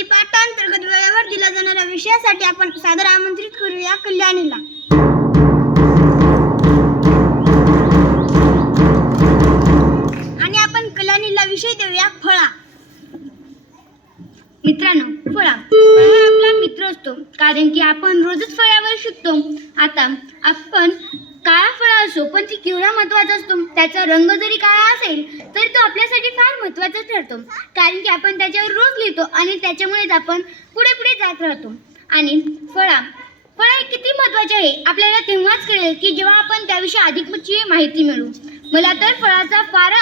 मराठी पाठांतर्गत वेळेवर दिल्या जाणाऱ्या विषयासाठी आपण सादर आमंत्रित करूया कल्याणीला. आणि आपण कल्याणीला विषय देऊया फळा. मित्रांनो फळा. फळा आपला मित्र असतो. कारण की आपण रोजच फळ्यावर शिकतो. आता आपण काळा फळा असो पण ती केवढा महत्त्वाचा असतो. त्याचा रंग जरी काळा असेल तरी तो महत्त्वाचा ठरतो. कारण की आपण त्याच्यावर रोज लिहितो आणि त्याच्यामुळेच आपण पुढे पुढे जात राहतो. आणि फळा फळा हे किती महत्त्वाचे आहे? आपल्याला तेव्हाच कळेल की जेव्हा आपण त्याविषयी अधिकची माहिती मिळू. मला तर फळाचा फार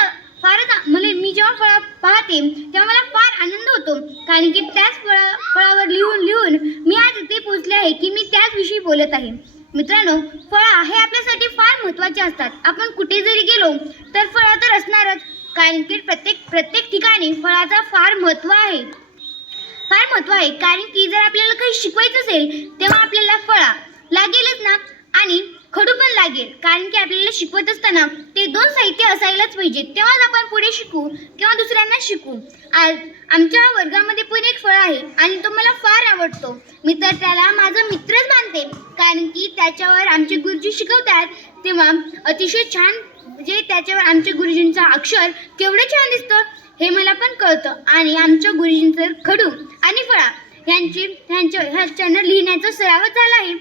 फारच म्हणजे मला मी जेव्हा फळा पाहते तेव्हा मला फार आनंद होतो. कारण की त्याच फळा फळावर लिहून लिहून मी आज इथे पोचले आहे की मी त्याच विषयी बोलत आहे. मित्रांनो फळा हे आपल्यासाठी फार महत्त्वाचे असतात. आपण कुठे जरी गेलो तर फळा तर असणारच. कारण की प्रत्येक प्रत्येक ठिकाणी फळाचा फार महत्त्व आहे. फार महत्त्व आहे. कारण की जर आपल्याला काही शिकवायचं असेल तेव्हा आपल्याला फळा लागेलच ना? आणि खडू पण लागेल. कारण की आपल्याला शिकवत असताना ते दोन साहित्य असायलाच पाहिजे. तेव्हाच आपण पुढे शिकू किंवा दुसऱ्यांना शिकू. आज आमच्या वर्गामध्ये पण एक फळ आहे आणि तो मला फार आवडतो. मी तर त्याला माझा मित्रच मानते. कारण की त्याच्यावर आमचे गुरुजी शिकवतात तेव्हा अतिशय छान म्हणजे त्याच्यावर आमच्या गुरुजींचं अक्षर केवढं छान दिसतं हे मला पण कळतं. आणि आमच्या गुरुजींचं खडू आणि फळा यांची ह्यांच्या ह्याच्यानं लिहिण्याचा सरावच झाला आहे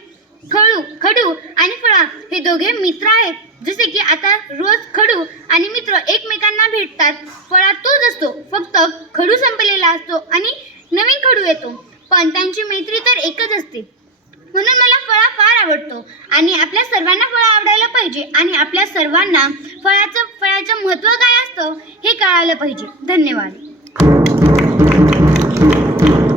खडू खडू आणि फळा हे दोघे मित्र आहेत. जसे की आता रोज खडू आणि मित्र एकमेकांना भेटतात. फळा तोच असतो फक्त खडू संपलेला असतो आणि नवीन खडू येतो. पण त्यांची मैत्री तर एकच असते. म्हणून मला आवडतो. आणि आपल्या सर्वांना फळं आवडायला पाहिजे. आणि आपल्या सर्वांना फळाचं फळाचं महत्त्व काय असतं हे कळायला पाहिजे. धन्यवाद.